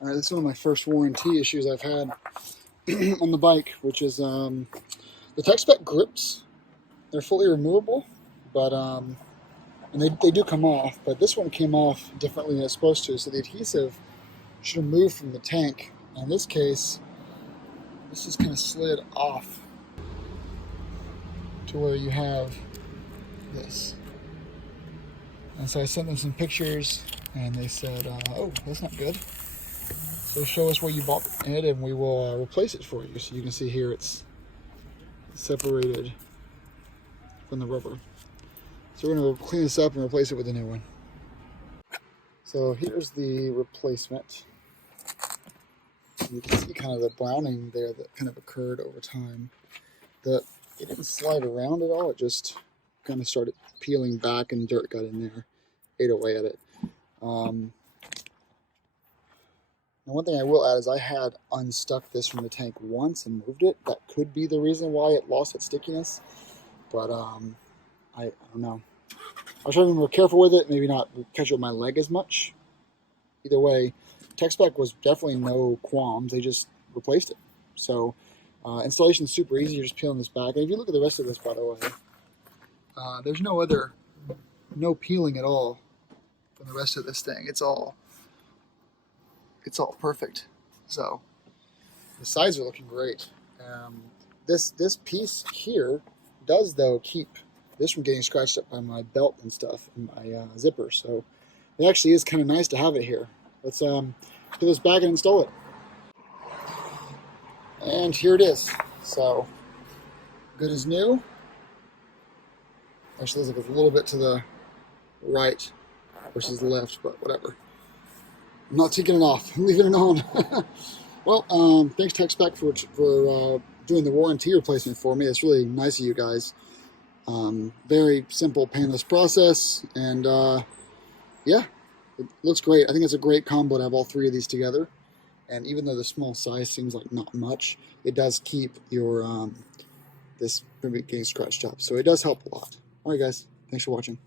Alright, this is one of my first warranty issues I've had on the bike, which is the TechSpec grips. They're fully removable, but and they do come off, but this one came off differently than it's supposed to, so the adhesive should have moved from the tank. In this case, this is kind of slid off to where you have this. And so I sent them some pictures, and they said, oh, that's not good. So show us where you bought it, and we will replace it for you. So you can see here it's separated from the rubber. So we're going to clean this up and replace it with a new one. So here's the replacement. You can see kind of the browning there that kind of occurred over time. It didn't slide around at all. It just kind of started peeling back, and dirt got in there, ate away at it. Now, one thing I will add is I had unstuck this from the tank once and moved it. That could be the reason why it lost its stickiness, but I don't know. I'll try to be more careful with it, maybe not catch it with my leg as much. Either way, TechSpec was definitely no qualms. They just replaced it. So installation is super easy. You're just peeling this back. And if you look at the rest of this, by the way, there's no peeling at all from the rest of this thing. It's all perfect. So the sides are looking great. This piece here does, though, keep this from getting scratched up by my belt and stuff and my zipper. So it actually is kind of nice to have it here. Let's put this back and install it. And here it is. So good as new. Actually, looks like it's a little bit to the right versus the left, but whatever. I'm not taking it off. I'm leaving it on. Well, thanks TechSpec for doing the warranty replacement for me. It's really nice of you guys. Very simple, painless process, and yeah, it looks great. I think it's a great combo to have all three of these together. And even though the small size seems like not much, it does keep your this from getting scratched up. So it does help a lot. All right, guys. Thanks for watching.